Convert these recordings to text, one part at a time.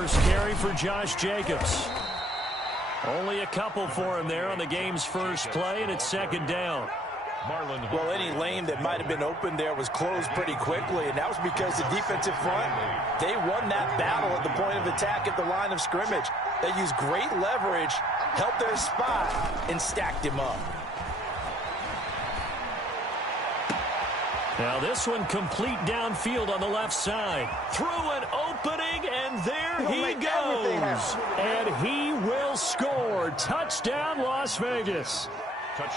first carry for Josh Jacobs. Only a couple for him there on the game's first play, and it's second down. Well, any lane that might have been open there was closed pretty quickly, and that was because the defensive front, they won that battle at the point of attack at the line of scrimmage. They used great leverage, held their spot, and stacked him up. Now this one complete downfield on the left side. Through an opening, and there he goes. And he will score. Touchdown, Las Vegas.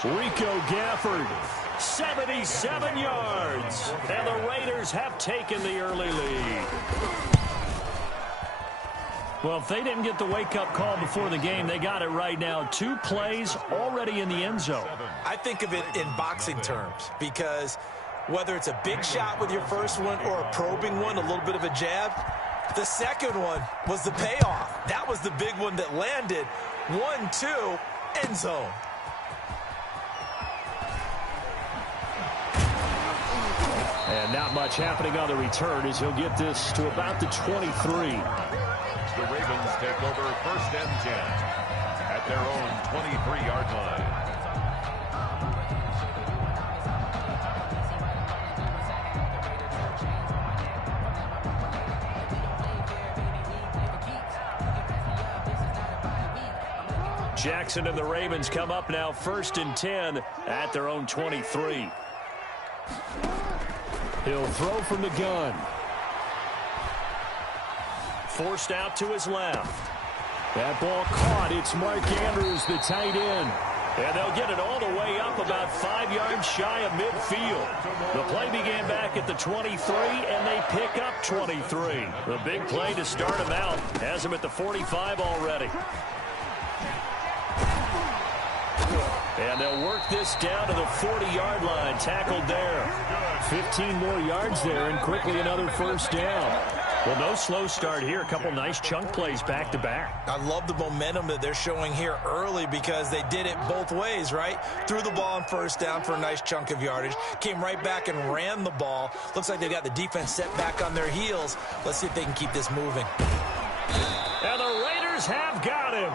Rico Gafford, 77 yards. And the Raiders have taken the early lead. Well, if they didn't get the wake-up call before the game, they got it right now. 2 plays already in the end zone. I think of it in boxing terms because whether it's a big shot with your first one or a probing one, a little bit of a jab, the second one was the payoff. That was the big one that landed. 1-2, end zone. And not much happening on the return as he'll get this to about the 23. The Ravens take over 1st and 10 at their own 23-yard line. Jackson and the Ravens come up now 1st and 10 at their own 23. He'll throw from the gun. Forced out to his left. That ball caught. It's Mark Andrews, the tight end. And they'll get it all the way up about 5 yards shy of midfield. The play began back at the 23, and they pick up 23. The big play to start him out has him at the 45 already. And they'll work this down to the 40-yard line. Tackled there. 15 more yards there, and quickly another first down. Well, no slow start here. A couple nice chunk plays back-to-back. I love the momentum that they're showing here early because they did it both ways, right? Threw the ball on first down for a nice chunk of yardage. Came right back and ran the ball. Looks like they got the defense set back on their heels. Let's see if they can keep this moving. And the Raiders have got him.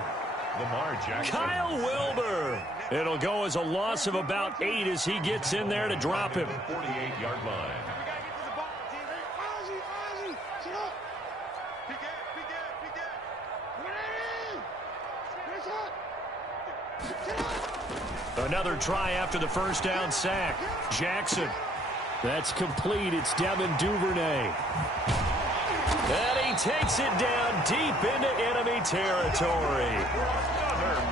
Lamar Jackson. Kyle Wilbur. It'll go as a loss of about 8 as he gets in there to drop him. 48-yard line. Another try after the first down sack. Jackson. That's complete. It's Devin Duvernay. And he takes it down deep into enemy territory.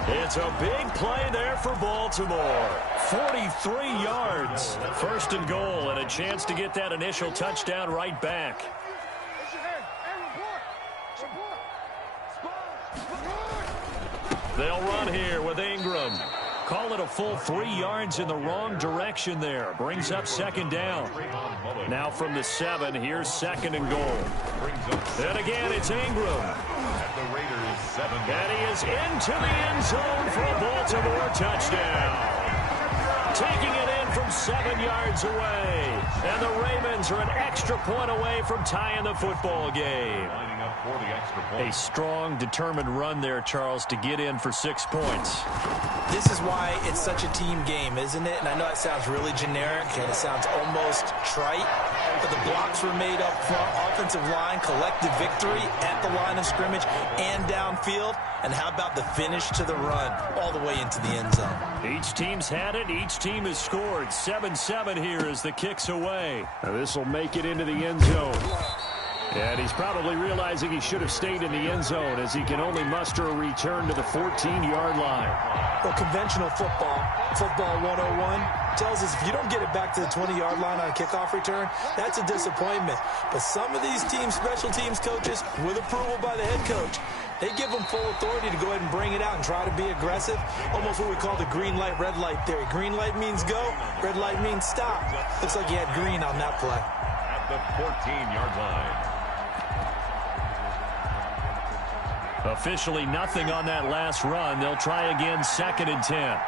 It's a big play there for Baltimore. 43 yards. 1st and goal, and a chance to get that initial touchdown right back. They'll run here with Ingram. Call it a full 3 yards in the wrong direction there. Brings up 2nd down. Now from the 7, here's 2nd and goal. And again, it's Ingram. At the Raiders 7. And he is into the end zone for a Baltimore touchdown. Taking it in from 7 yards away. And the Ravens are an extra point away from tying the football game. Lining up for the extra point. A strong, determined run there, Charles, to get in for 6 points. This is why it's such a team game, isn't it? And I know it sounds really generic and it sounds almost trite, but the blocks were made up front, offensive line, collective victory at the line of scrimmage and downfield. And how about the finish to the run all the way into the end zone? Each team's had it. Each team has scored. 7-7 here as the kick's away. This will make it into the end zone. And he's probably realizing he should have stayed in the end zone as he can only muster a return to the 14-yard line. Well, conventional football 101, tells us if you don't get it back to the 20-yard line on a kickoff return, that's a disappointment. But some of these teams, special teams coaches, with approval by the head coach, they give them full authority to go ahead and bring it out and try to be aggressive. Almost what we call the green light, red light theory. Green light means go, red light means stop. Looks like you had green on that play. At the 14-yard line. Officially nothing on that last run. They'll try again, 2nd and 10.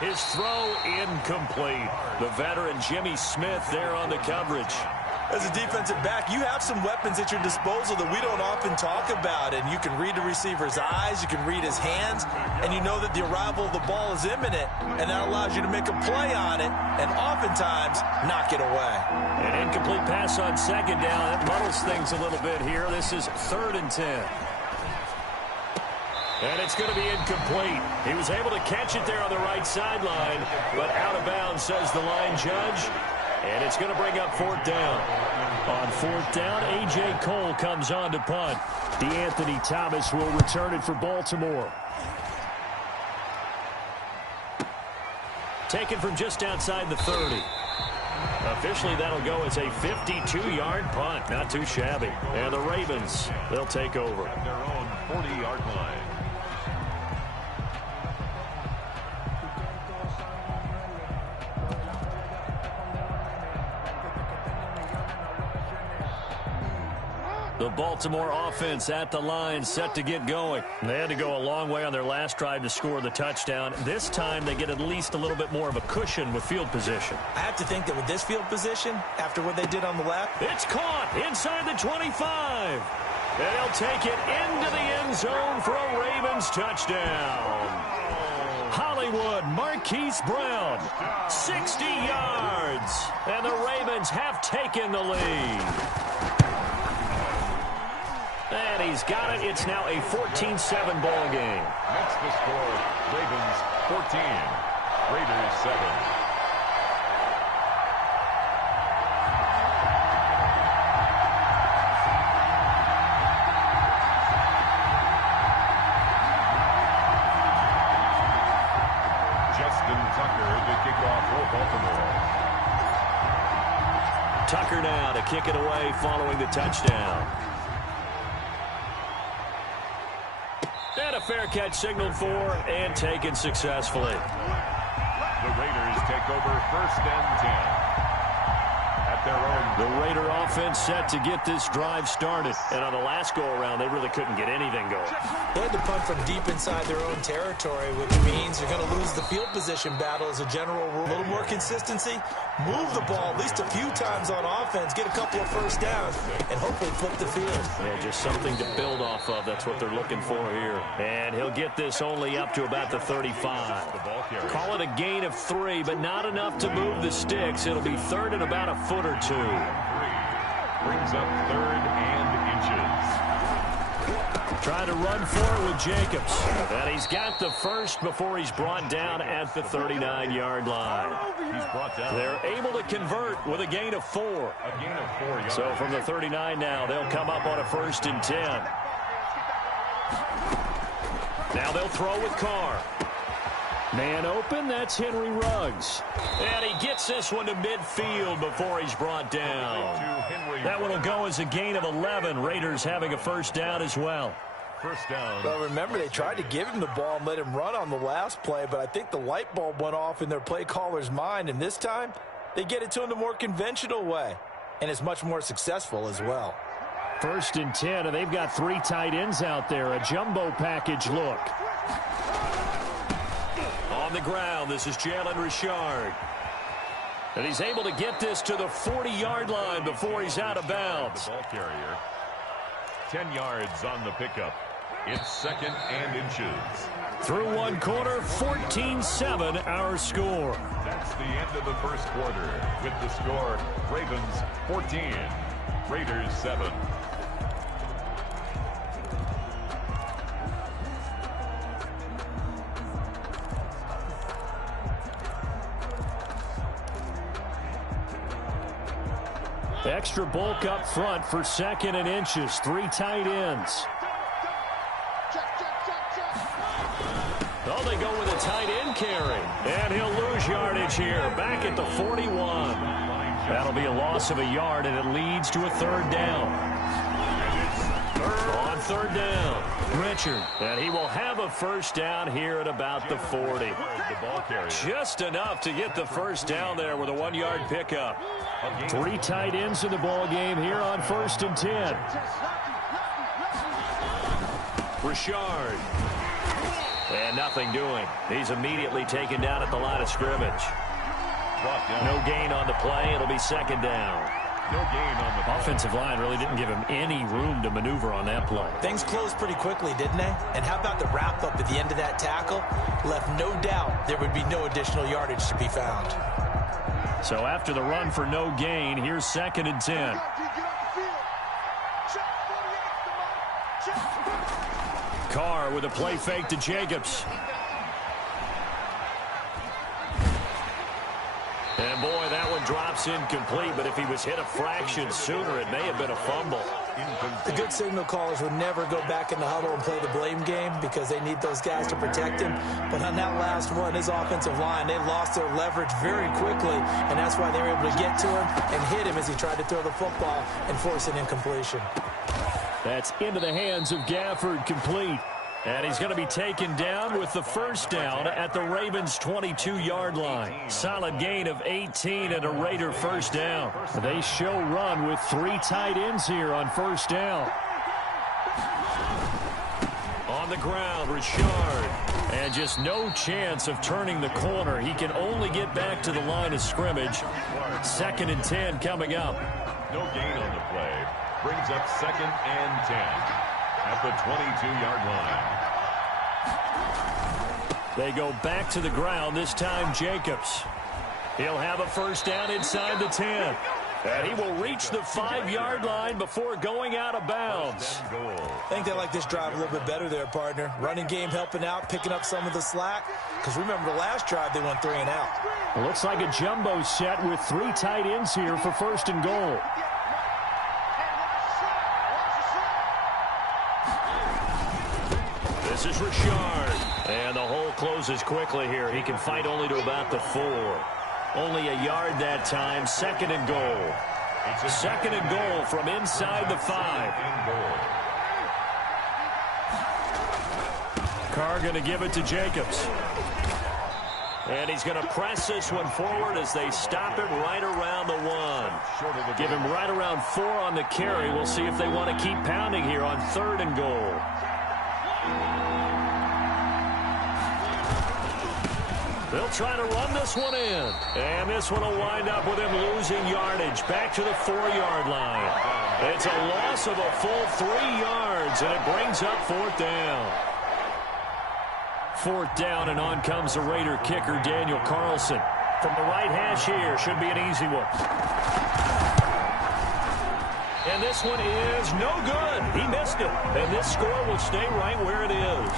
His throw incomplete. The veteran Jimmy Smith there on the coverage. As a defensive back, you have some weapons at your disposal that we don't often talk about. And you can read the receiver's eyes, you can read his hands, and you know that the arrival of the ball is imminent, and that allows you to make a play on it and oftentimes knock it away. An incomplete pass on second down. That muddles things a little bit here. This is 3rd and 10. And it's going to be incomplete. He was able to catch it there on the right sideline, but out of bounds, says the line judge. And it's going to bring up 4th down. On 4th down, A.J. Cole comes on to punt. DeAnthony Thomas will return it for Baltimore. Taken from just outside the 30. Officially, that'll go as a 52-yard punt. Not too shabby. And the Ravens, they'll take over. At their own 40-yard line. The Baltimore offense at the line, set to get going. They had to go a long way on their last drive to score the touchdown. This time, they get at least a little bit more of a cushion with field position. I have to think that with this field position, after what they did on the left, It's caught inside the 25. And he'll take it into the end zone for a Ravens touchdown. Hollywood Marquise Brown, 60 yards. And the Ravens have taken the lead. And he's got it. It's now a 14-7 ball game. That's the score. Ravens 14, Raiders 7. Justin Tucker to kick off for Baltimore. Tucker now to kick it away following the touchdown. And a fair catch signaled for and taken successfully. The Raiders take over 1st and 10. At their own. The Raider offense set to get this drive started. And on the last go-around, they really couldn't get anything going. they had to punt from deep inside their own territory, which means you're going to lose the field position battle as a general rule. A little more consistency, move the ball at least a few times on offense, get a couple of first downs, and hopefully flip the field. Yeah, just something to build off of. That's what they're looking for here. And he'll get this only up to about the 35. Call it a gain of 3, but not enough to move the sticks. It'll be third and about a foot or 2. Brings up 3rd and inches. Trying to run for it with Jacobs. And he's got the first before he's brought down at the 39-yard line. He's brought down. They're able to convert with a gain of 4. A gain of 4 yards. So from the 39 now, they'll come up on a 1st and 10. Now they'll throw with Carr. Man open, that's Henry Ruggs. And he gets this one to midfield before he's brought down. That one will go as a gain of 11. Raiders having a first down as well. First down. Well, remember, they tried to give him the ball and let him run on the last play, but I think the light bulb went off in their play caller's mind, and this time they get it to him the more conventional way, and it's much more successful as well. 1st and 10, and they've got 3 tight ends out there. A jumbo package look. On the ground, this is Jalen Richard. And he's able to get this to the 40-yard line before he's out of bounds. The ball carrier. 10 yards on the pickup. It's 2nd and inches. Through one quarter, 14-7 our score. That's the end of the first quarter. With the score, Ravens 14, Raiders 7. Extra bulk up front for 2nd and inches. 3 tight ends. Oh, they go with a tight end carry. And he'll lose yardage here. Back at the 41. That'll be a loss of a yard, and it leads to a 3rd down. On 3rd down, Richard. And he will have a first down here at about the 40. Just enough to get the first down there with a 1-yard pickup. 3 tight ends in the ball game here on 1st and 10. Richard. And nothing doing. He's immediately taken down at the line of scrimmage. No gain on the play. It'll be second down. No gain on the play. Offensive line really didn't give him any room to maneuver on that play. Things closed pretty quickly, didn't they? And how about the wrap-up at the end of that tackle? Left no doubt there would be no additional yardage to be found. So after the run for no gain, here's 2nd and 10. Carr with a play fake to Jacobs. And boy, that one drops incomplete, but if he was hit a fraction sooner, it may have been a fumble. The good signal callers would never go back in the huddle and play the blame game because they need those guys to protect him. But on that last one, his offensive line, they lost their leverage very quickly, and that's why they were able to get to him and hit him as he tried to throw the football and force an incompletion. That's into the hands of Gafford, complete. And he's going to be taken down with the first down at the Ravens' 22-yard line. Solid gain of 18 and a Raider first down. They show run with 3 tight ends here on first down. On the ground, Richard. And just no chance of turning the corner. He can only get back to the line of scrimmage. 2nd and 10 coming up. No gain on the play. Brings up 2nd and 10 at the 22-yard line. They go back to the ground, this time Jacobs. He'll have a first down inside the 10. And he will reach the 5-yard line before going out of bounds. I think they like this drive a little bit better there, partner. Running game helping out, picking up some of the slack. Because remember, the last drive they went 3 and out. It looks like a jumbo set with 3 tight ends here for first and goal. This is Richard. And the hole closes quickly here. He can fight only to about the 4. Only a yard that time. 2nd and goal. 2nd and goal from inside the 5. Carr going to give it to Jacobs. And he's going to press this one forward as they stop him right around the 1. Give him right around 4 on the carry. We'll see if they want to keep pounding here on 3rd and goal. They'll try to run this one in. And this one will wind up with him losing yardage back to the 4-yard line. It's a loss of a full 3 yards, and it brings up 4th down. 4th down, and on comes the Raider kicker, Daniel Carlson. From the right hash here, should be an easy one. And this one is no good. He missed it. And this score will stay right where it is.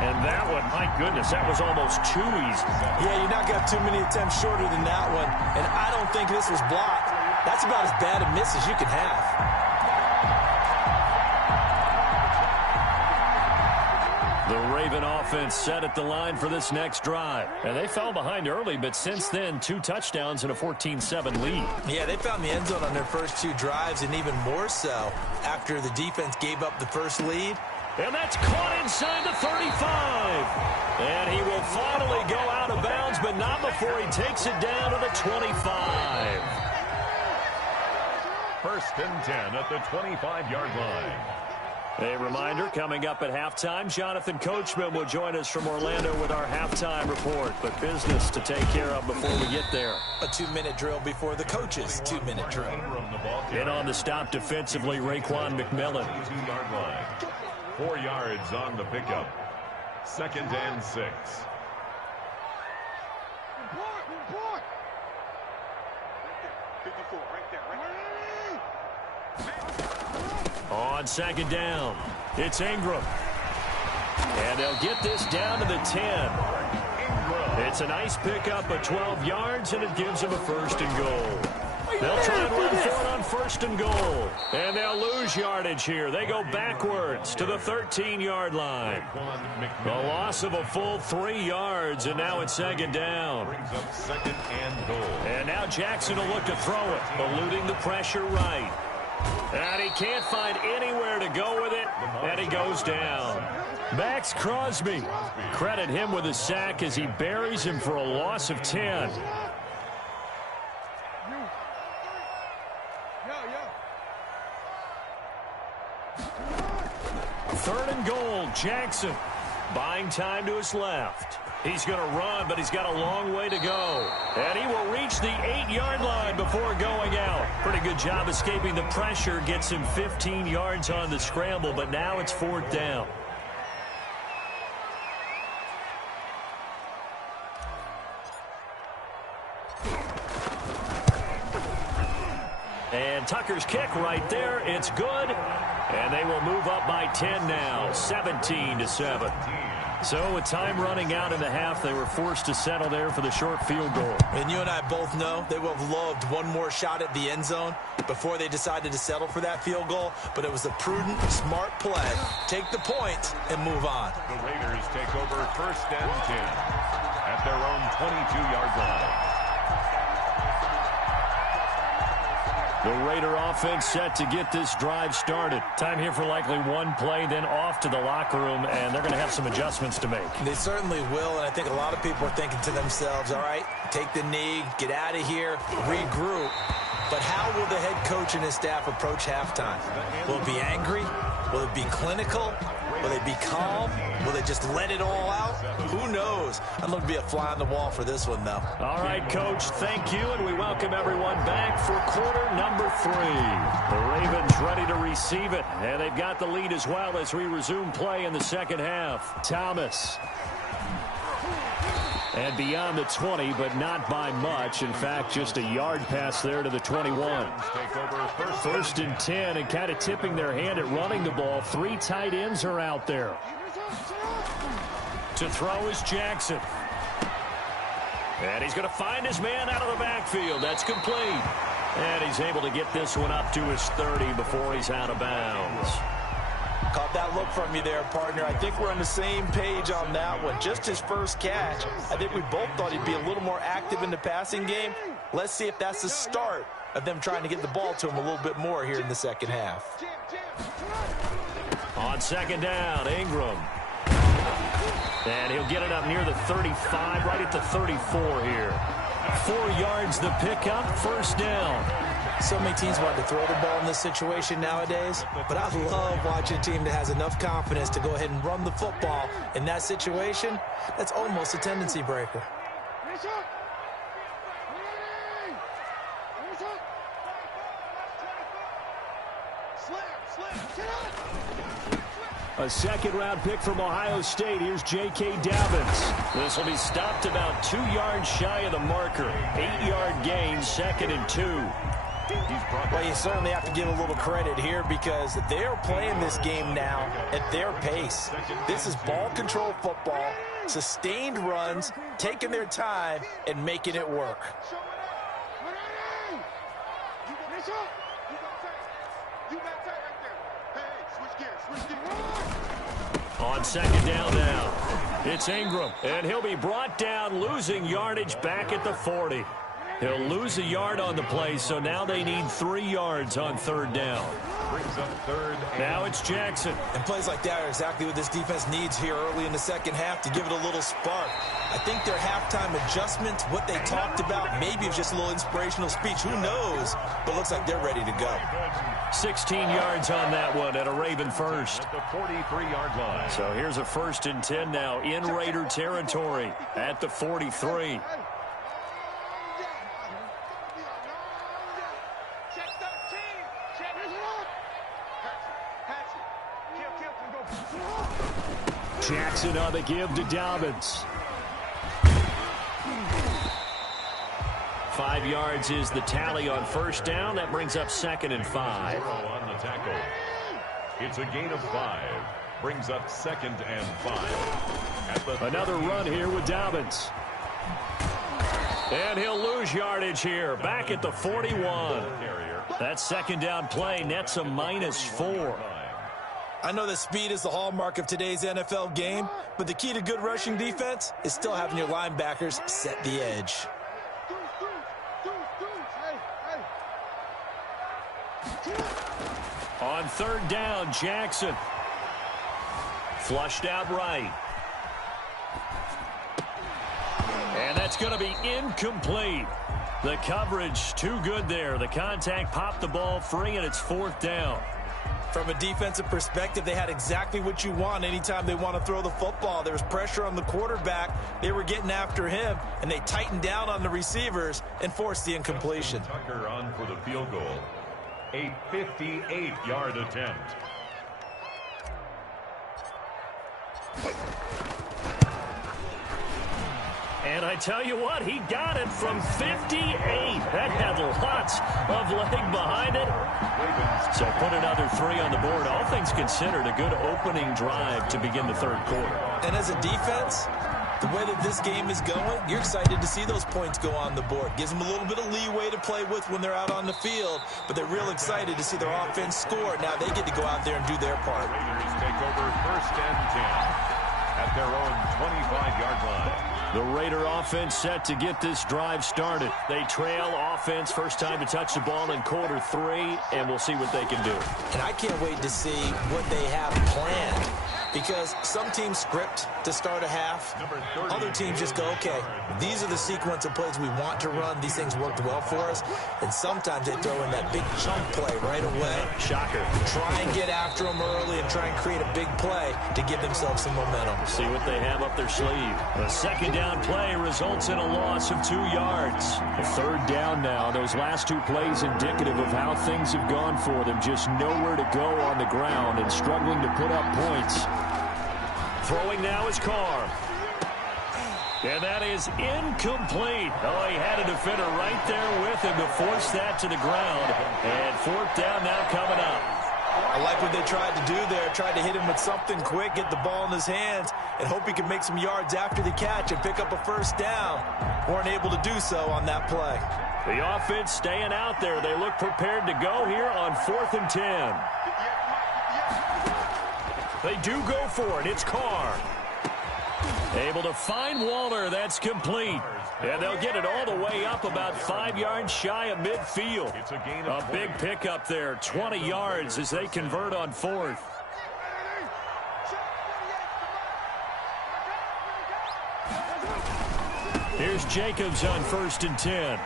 And that one, my goodness, that was almost too easy. Yeah, you're not got too many attempts shorter than that one. And I don't think this was blocked. That's about as bad a miss as you can have. The Raven offense set at the line for this next drive. And they fell behind early, but since then, 2 touchdowns and a 14-7 lead. Yeah, they found the end zone on their first 2 drives, and even more so after the defense gave up the first lead. And that's caught inside the 35. And he will finally go out of bounds, but not before he takes it down to the 25. 1st and 10 at the 25-yard line. A reminder, coming up at halftime, Jonathan Coachman will join us from Orlando with our halftime report. But business to take care of before we get there. A 2-minute drill before the coach's 2-minute drill. In on the stop defensively, Raekwon McMillan. 2-yard line. 4 yards on the pickup. 2nd and 6. On 2nd down, it's Ingram. And they'll get this down to the 10. It's a nice pickup of 12 yards, and it gives them a 1st and goal. They'll try and run for it on 1st and goal. And they'll lose yardage here. They go backwards to the 13-yard line. The loss of a full 3 yards, and now it's 2nd down. Brings up 2nd and goal. And now Jackson will look to throw it, eluding the pressure right. And he can't find anywhere to go with it, and he goes down. Max Crosby. Credit him with a sack as he buries him for a loss of 10. Third and goal, Jackson. Buying time to his left. He's going to run, but he's got a long way to go. And he will reach the 8-yard line before going out. Pretty good job escaping the pressure. Gets him 15 yards on the scramble, but now it's 4th down. And Tucker's kick right there. It's good. And they will move up by 10 now, 17-7. So with time running out in the half, they were forced to settle there for the short field goal. And you and I both know they would have loved one more shot at the end zone before they decided to settle for that field goal. But it was a prudent, smart play. Take the point and move on. The Raiders take over 1st and 10 at their own 22-yard line. The Raider offense set to get this drive started. Time here for likely one play, then off to the locker room, and they're going to have some adjustments to make. They certainly will, and I think a lot of people are thinking to themselves, all right, take the knee, get out of here, regroup. But how will the head coach and his staff approach halftime? Will it be angry? Will it be clinical? Will they be calm? Will they just let it all out? Who knows? I'm going to be a fly on the wall for this one, though. All right, Coach, thank you, and we welcome everyone back for quarter number 3. The Ravens ready to receive it, and they've got the lead as well as we resume play in the second half. Thomas. And beyond the 20, but not by much. In fact, just a yard pass there to the 21. First and 10, and kind of tipping their hand at running the ball. 3 tight ends are out there. To throw is Jackson. And he's going to find his man out of the backfield. That's complete. And he's able to get this one up to his 30 before he's out of bounds. Caught that look from you there, partner. I think we're on the same page on that one. Just his first catch. I think we both thought he'd be a little more active in the passing game. Let's see if that's the start of them trying to get the ball to him a little bit more here in the second half. On second down, Ingram. And he'll get it up near the 35, right at the 34 here. 4 yards the pickup, first down. So many teams want to throw the ball in this situation nowadays, but I love watching a team that has enough confidence to go ahead and run the football in that situation. That's almost a tendency breaker. A second-round pick from Ohio State. Here's jayPACback15's. This will be stopped about 2 yards shy of the marker. 8-yard gain, 2nd and 2. Well, you certainly have to give a little credit here because they're playing this game now at their pace. This is ball control football, sustained runs, taking their time, and making it work. On second down now, it's Ingram, and he'll be brought down, losing yardage back at the 40. He'll lose a yard on the play, so now they need 3 yards on 3rd down. Brings up 3rd. Now it's Jackson. And plays like that are exactly what this defense needs here early in the second half to give it a little spark. I think their halftime adjustments, what they talked about, maybe it's just a little inspirational speech. Who knows? But looks like they're ready to go. 16 yards on that one at a Raven first. At the 43-yard line. So here's a 1st and 10 now in Raider territory at the 43. Jackson on the give to Dobbins. 5 yards is the tally on 1st down. That brings up 2nd and 5. On the tackle. It's a gain of 5. Brings up 2nd and 5. Another run here with Dobbins. And he'll lose yardage here. Back at the 41. That 2nd down play nets a -4. I know that speed is the hallmark of today's NFL game, but the key to good rushing defense is still having your linebackers set the edge. On 3rd down, Jackson. Flushed out right. And that's going to be incomplete. The coverage too good there. The contact popped the ball free, and it's 4th down. From a defensive perspective, they had exactly what you want anytime they want to throw the football. There was pressure on the quarterback. They were getting after him, and they tightened down on the receivers and forced the incompletion. Tucker on for the field goal. A 58-yard attempt. And I tell you what, he got it from 58. That had lots of leg behind it. So put another 3 on the board. All things considered, a good opening drive to begin the third quarter. And as a defense, the way that this game is going, you're excited to see those points go on the board. Gives them a little bit of leeway to play with when they're out on the field, but they're real excited to see their offense score. Now they get to go out there and do their part. Raiders take over 1st and 10 at their own 25-yard line. The Raider offense set to get this drive started. They trail offense, first time to touch the ball in quarter 3, and we'll see what they can do. And I can't wait to see what they have planned, because some teams script to start a half. Other teams just go, okay, these are the sequence of plays we want to run. These things worked well for us. And sometimes they throw in that big chunk play right away. Shocker. Try and get after them early and try and create a big play to give themselves some momentum. See what they have up their sleeve. A second down play results in a loss of 2 yards. A 3rd down now. Those last 2 plays indicative of how things have gone for them. Just nowhere to go on the ground and struggling to put up points. Throwing now is Carr. And that is incomplete. Oh, he had a defender right there with him to force that to the ground. And 4th down now coming up. I like what they tried to do there. Tried to hit him with something quick, get the ball in his hands, and hope he could make some yards after the catch and pick up a 1st down. Weren't able to do so on that play. The offense staying out there. They look prepared to go here on 4th and 10. They do go for it. It's Carr. Able to find Waller. That's complete. And they'll get it all the way up about 5 yards shy of midfield. It's a gain A of big pickup there. 20 yards as they convert on 4th. Here's Jacobs on 1st and 10.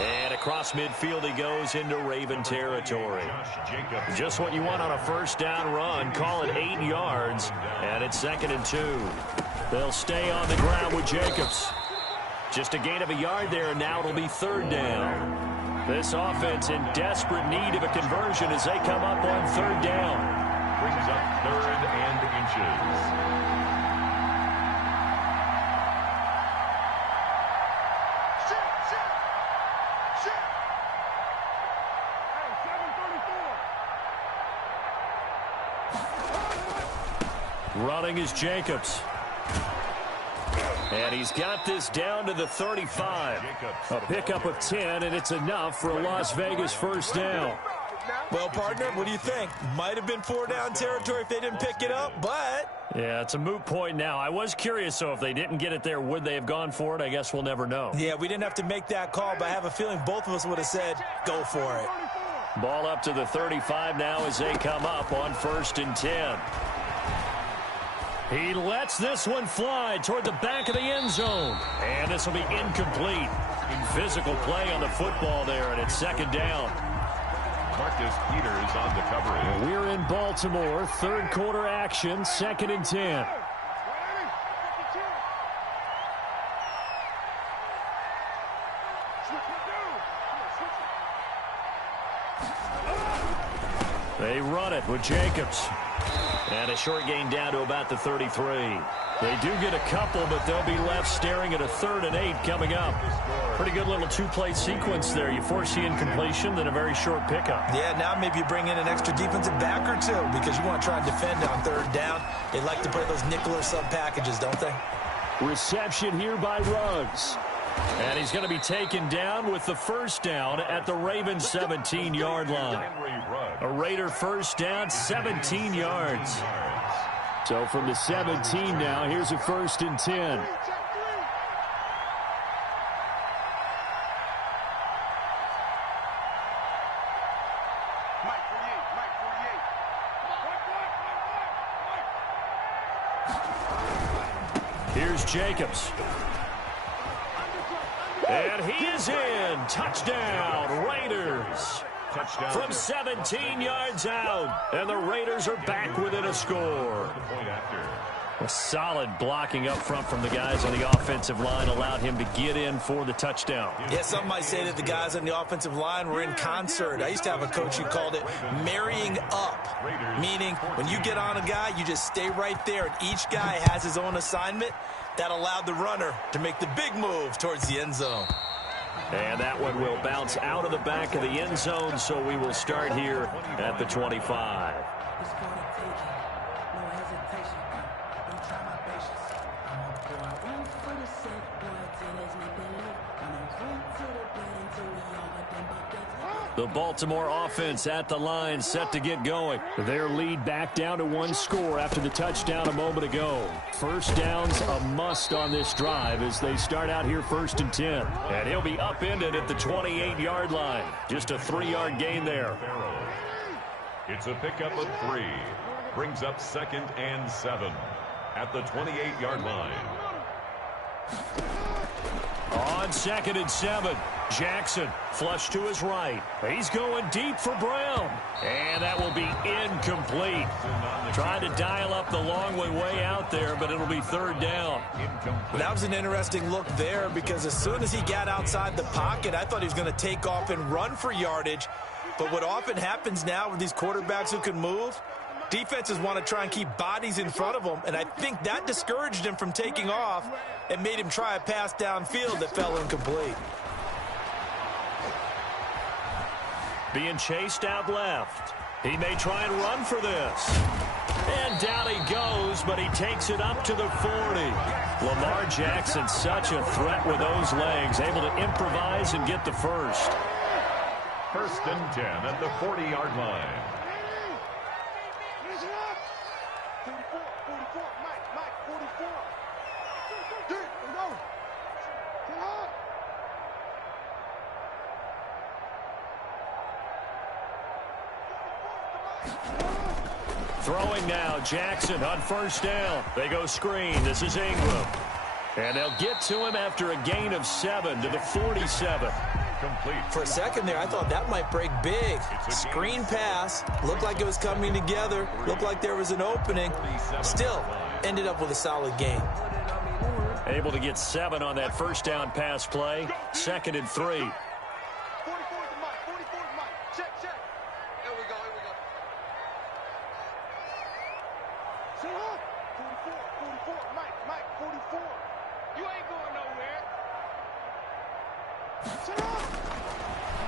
And across midfield he goes into Raven territory. Just what you want on a 1st down run. Call it 8 yards. And it's 2nd and 2. They'll stay on the ground with Jacobs. Just a gain of a yard there, and now it'll be 3rd down. This offense in desperate need of a conversion as they come up on 3rd down. Brings up 3rd and inches. Running is Jacobs. And he's got this down to the 35. A pickup of 10, and it's enough for a Las Vegas 1st down. Well, partner, what do you think? Might have been 4 down territory if they didn't pick it up, but... Yeah, it's a moot point now. I was curious, so if they didn't get it there, would they have gone for it? I guess we'll never know. Yeah, we didn't have to make that call, but I have a feeling both of us would have said, go for it. Ball up to the 35 now as they come up on 1st and 10. He lets this one fly toward the back of the end zone. And this will be incomplete. Physical play on the football there, and it's 2nd down. Marcus Peters on the coverage. We're in Baltimore. 3rd quarter action, 2nd and 10. They run it with Jacobs. And a short gain down to about the 33. They do get a couple, but they'll be left staring at a 3rd and 8 coming up. Pretty good little 2-play sequence there. You force the incompletion, then a very short pickup. Yeah, now maybe you bring in an extra defensive back or 2 because you want to try and defend on 3rd down. They like to play those nickel or sub packages, don't they? Reception here by Ruggs. And he's going to be taken down with the 1st down at the Ravens 17-yard line. A Raider 1st down, 17 yards. So from the 17 now, here's a 1st and 10. Here's Jacobs. And he is in. Touchdown, Raiders. Touchdown. From 17 yards out. And the Raiders are back within a score. Point after. A solid blocking up front from the guys on the offensive line allowed him to get in for the touchdown. Yeah, some might say that the guys on the offensive line were in concert. I used to have a coach who called it marrying up, meaning when you get on a guy, you just stay right there, and each guy has his own assignment. That allowed the runner to make the big move towards the end zone. And that one will bounce out of the back of the end zone, so we will start here at the 25. The Baltimore offense at the line, set to get going. Their lead back down to one score after the touchdown a moment ago. First down's a must on this drive as they start out here 1st and 10. And he'll be upended at the 28-yard line. Just a 3-yard gain there. It's a pickup of 3. Brings up 2nd and 7 at the 28-yard line. On 2nd and 7, Jackson flush to his right. He's going deep for Brown. And that will be incomplete. Trying to dial up the long way out there, but it'll be 3rd down. That was an interesting look there because as soon as he got outside the pocket, I thought he was going to take off and run for yardage. But what often happens now with these quarterbacks who can move, defenses want to try and keep bodies in front of them, and I think that discouraged him from taking off and made him try a pass downfield that fell incomplete. Being chased out left. He may try and run for this. And down he goes, but he takes it up to the 40. Lamar Jackson, such a threat with those legs, able to improvise and get the first. 1st and 10 at the 40-yard line. Throwing now, Jackson on 1st down. They go screen. This is Ingram. And they'll get to him after a gain of 7 to the 47. Complete. For a second there, I thought that might break big. Screen pass. Looked like it was coming together. Looked like there was an opening. Still, ended up with a solid gain. Able to get 7 on that 1st down pass play. 2nd and 3.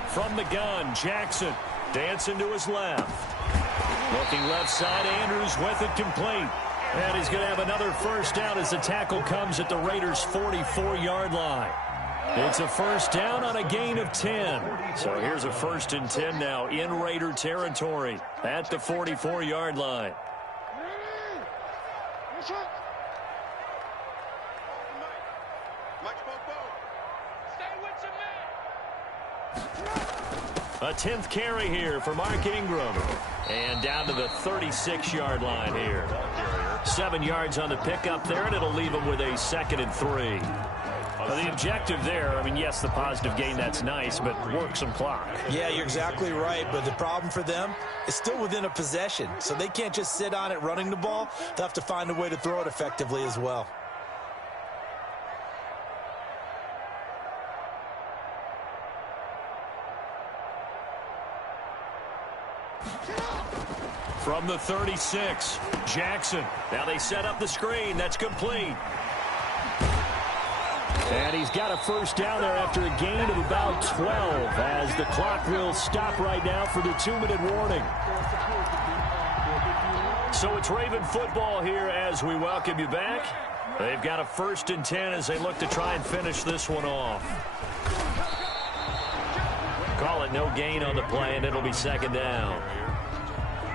From the gun, Jackson dancing to his left. Looking left side, Andrews with it complete. And he's going to have another 1st down as the tackle comes at the Raiders' 44-yard line. It's a 1st down on a gain of 10. So here's a 1st and 10 now in Raider territory at the 44-yard line. A 10th carry here for Mark Ingram. And down to the 36-yard line here. 7 yards on the pickup there, and it'll leave him with a 2nd and 3. Well, the objective there, I mean, yes, the positive gain, that's nice, but work some clock. Yeah, you're exactly right, but the problem for them is still within a possession, so they can't just sit on it running the ball. They'll have to find a way to throw it effectively as well. From the 36, Jackson. Now they set up the screen. That's complete. And he's got a 1st down there after a gain of about 12 as the clock will stop right now for the 2-minute warning. So it's Raven football here as we welcome you back. They've got a 1st and 10 as they look to try and finish this one off. Call it no gain on the play, and it'll be 2nd down.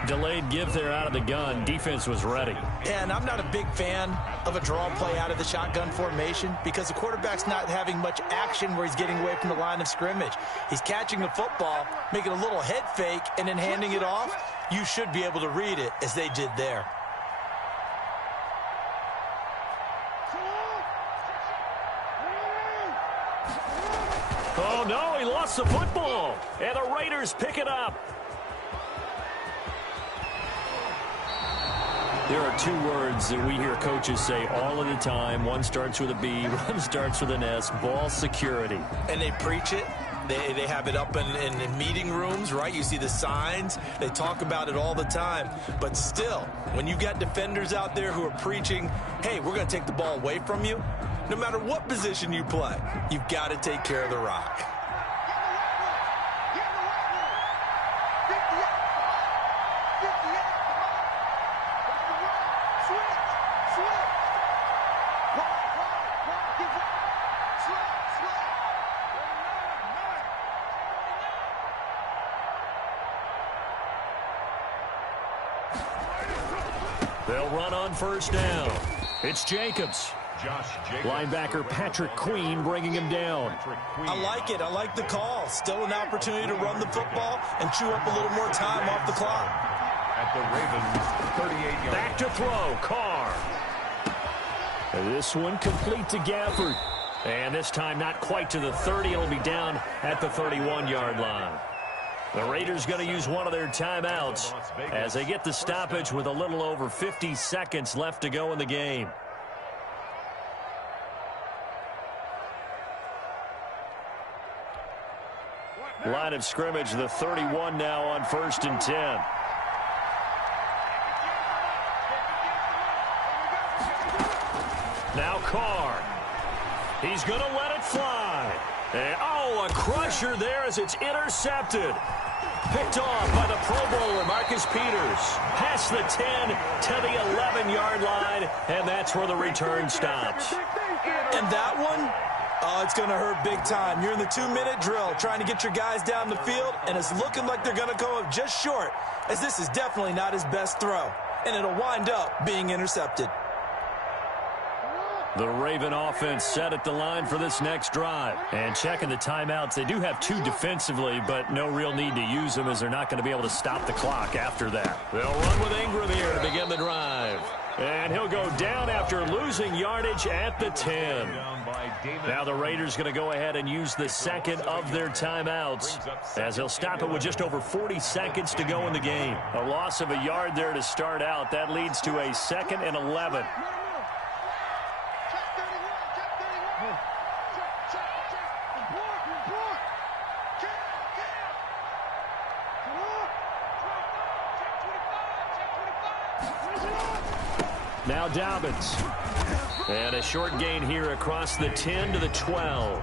Delayed give there out of the gun. Defense was ready. Yeah, and I'm not a big fan of a draw play out of the shotgun formation because the quarterback's not having much action where he's getting away from the line of scrimmage. He's catching the football, making a little head fake, and then handing it off. You should be able to read it as they did there. Oh, no, he lost the football. And the Raiders pick it up. There are two words that we hear coaches say all of the time. One starts with a B, one starts with an S, ball security. And they preach it. They have it up in meeting rooms, right? You see the signs. They talk about it all the time. But still, when you got defenders out there who are preaching, hey, we're going to take the ball away from you, no matter what position you play, you've got to take care of the rock. They'll run on first down. It's Jacobs. Josh Jacobs. Linebacker Patrick Queen bringing him down. I like it. I like the call. Still an opportunity to run the football and chew up a little more time off the clock. At the Ravens, 38 yards. Back to throw, Carr. This one complete to Gafford. And this time not quite to the 30. It'll be down at the 31-yard line. The Raiders going to use one of their timeouts as they get the stoppage with a little over 50 seconds left to go in the game. Line of scrimmage, the 31 now on 1st and 10. Now Carr. He's going to let it fly. And, oh, a crusher there as it's intercepted. Picked off by the Pro Bowler, Marcus Peters. Past the 10 to the 11-yard line, and that's where the return stops. And that one, oh, it's going to hurt big time. You're in the 2-minute drill trying to get your guys down the field, and it's looking like they're going to go up just short, as this is definitely not his best throw, and it'll wind up being intercepted. The Raven offense set at the line for this next drive. And checking the timeouts, they do have two defensively, but no real need to use them as they're not going to be able to stop the clock after that. They'll run with Ingram here to begin the drive. And he'll go down after losing yardage at the 10. Now the Raiders going to go ahead and use the second of their timeouts as they'll stop it with just over 40 seconds to go in the game. A loss of a yard there to start out. That leads to a 2nd and 11. Now Dobbins. And a short gain here across the 10 to the 12.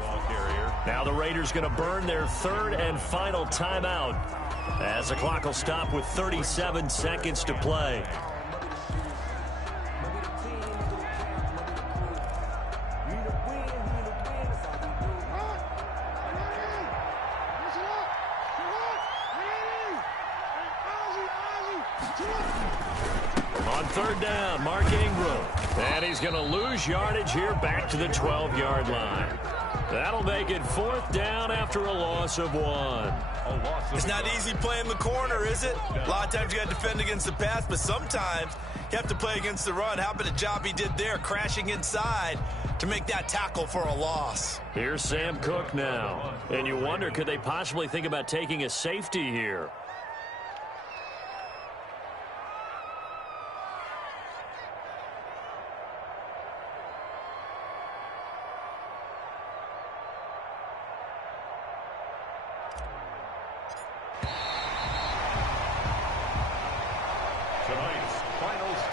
Now the Raiders going to burn their 3rd and final timeout as the clock will stop with 37 seconds to play. On 3rd down, Mark Ingram. And he's going to lose yardage here back to the 12-yard line. That'll make it 4th down after a loss of 1. It's not easy playing the corner, is it? A lot of times you got to defend against the pass, but sometimes you have to play against the run. How about the job he did there, crashing inside to make that tackle for a loss? Here's Sam Cook now. And you wonder, could they possibly think about taking a safety here?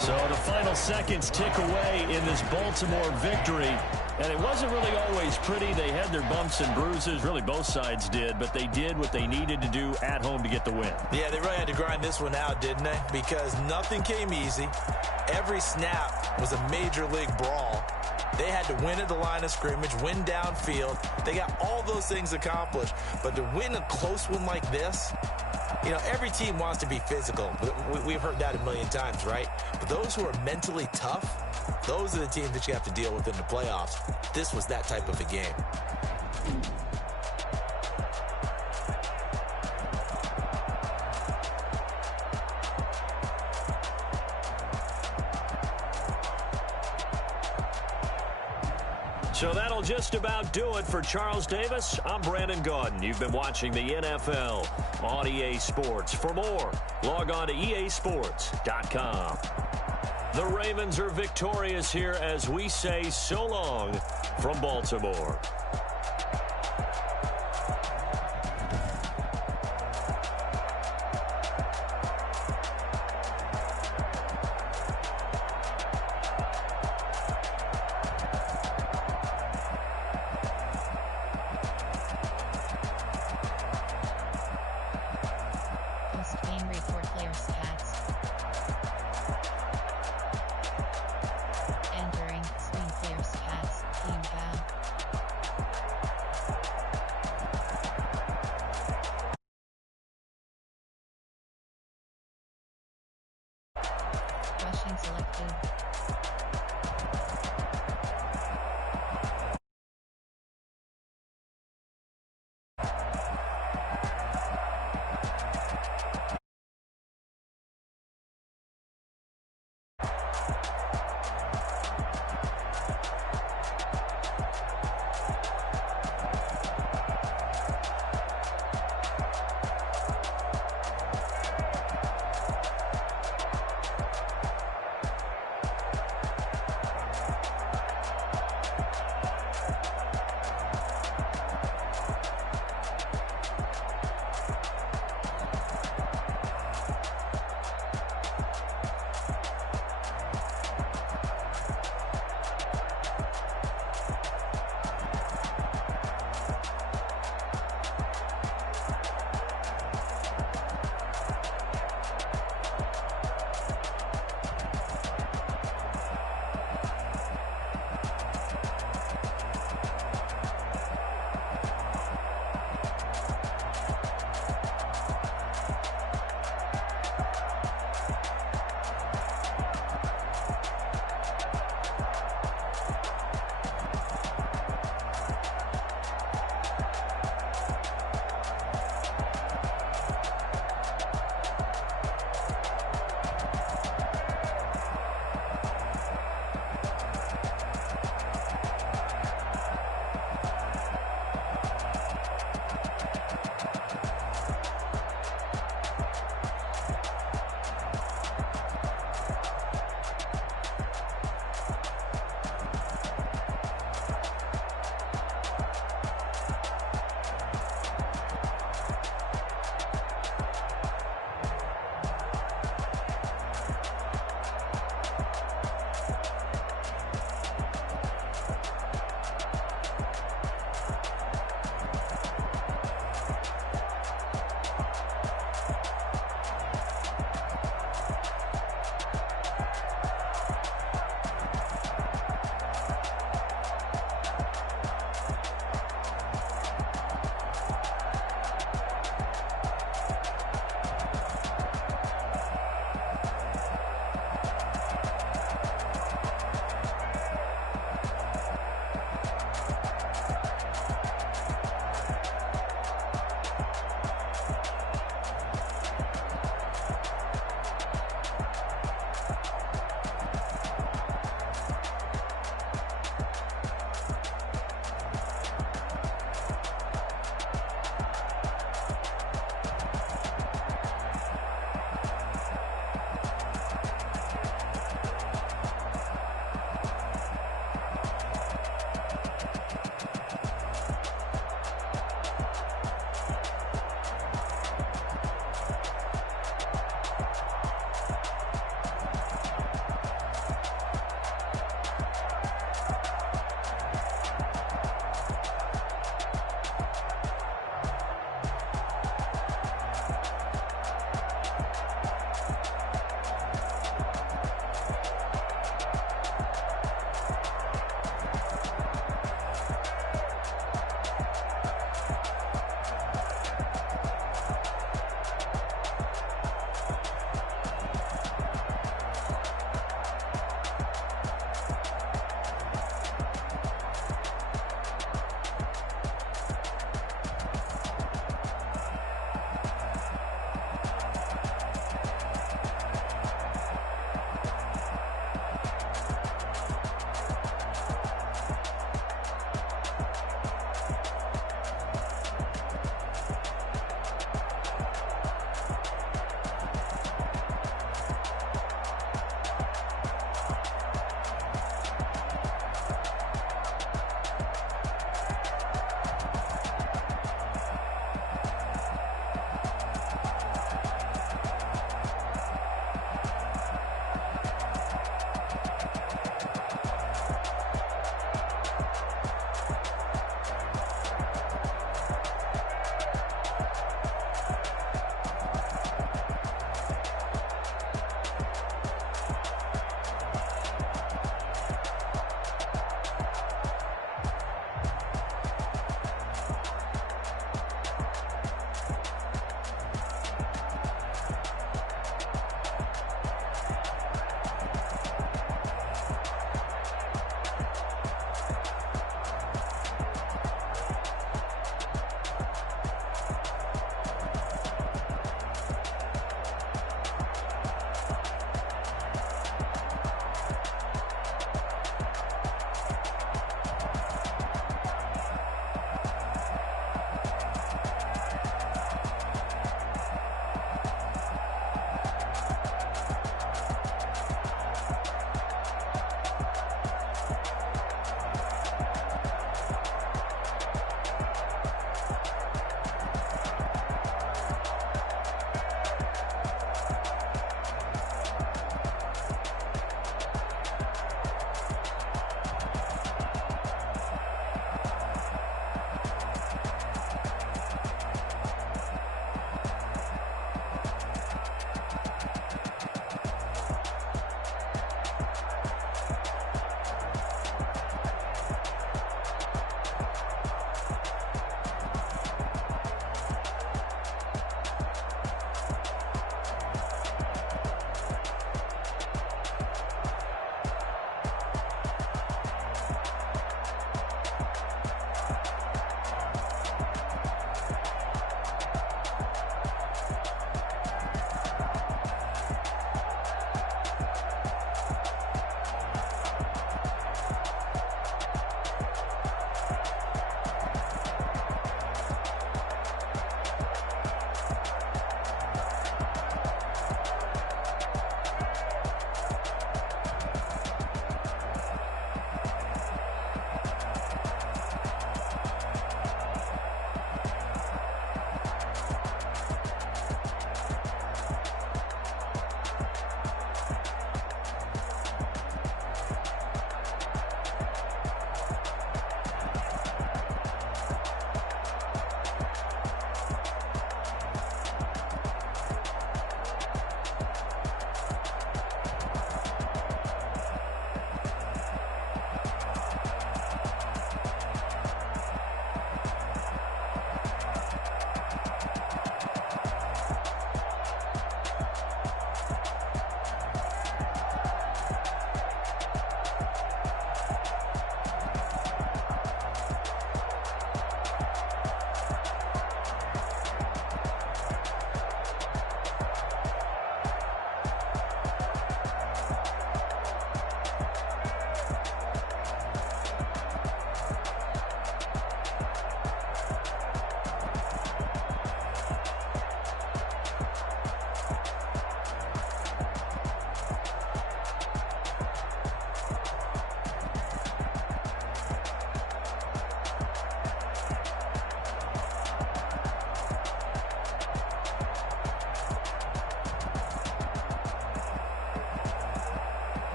So the final seconds tick away in this Baltimore victory. And it wasn't really always pretty. They had their bumps and bruises. Really, both sides did. But they did what they needed to do at home to get the win. Yeah, they really had to grind this one out, didn't they? Because nothing came easy. Every snap was a major league brawl. They had to win at the line of scrimmage, win downfield. They got all those things accomplished. But to win a close one like this, you know, every team wants to be physical. We've heard that a million times, right? But those who are mentally tough, those are the teams that you have to deal with in the playoffs. This was that type of a game. So that'll just about do it for Charles Davis. I'm Brandon Gaudin. You've been watching the NFL on EA Sports. For more, log on to easports.com. The Ravens are victorious here as we say so long from Baltimore.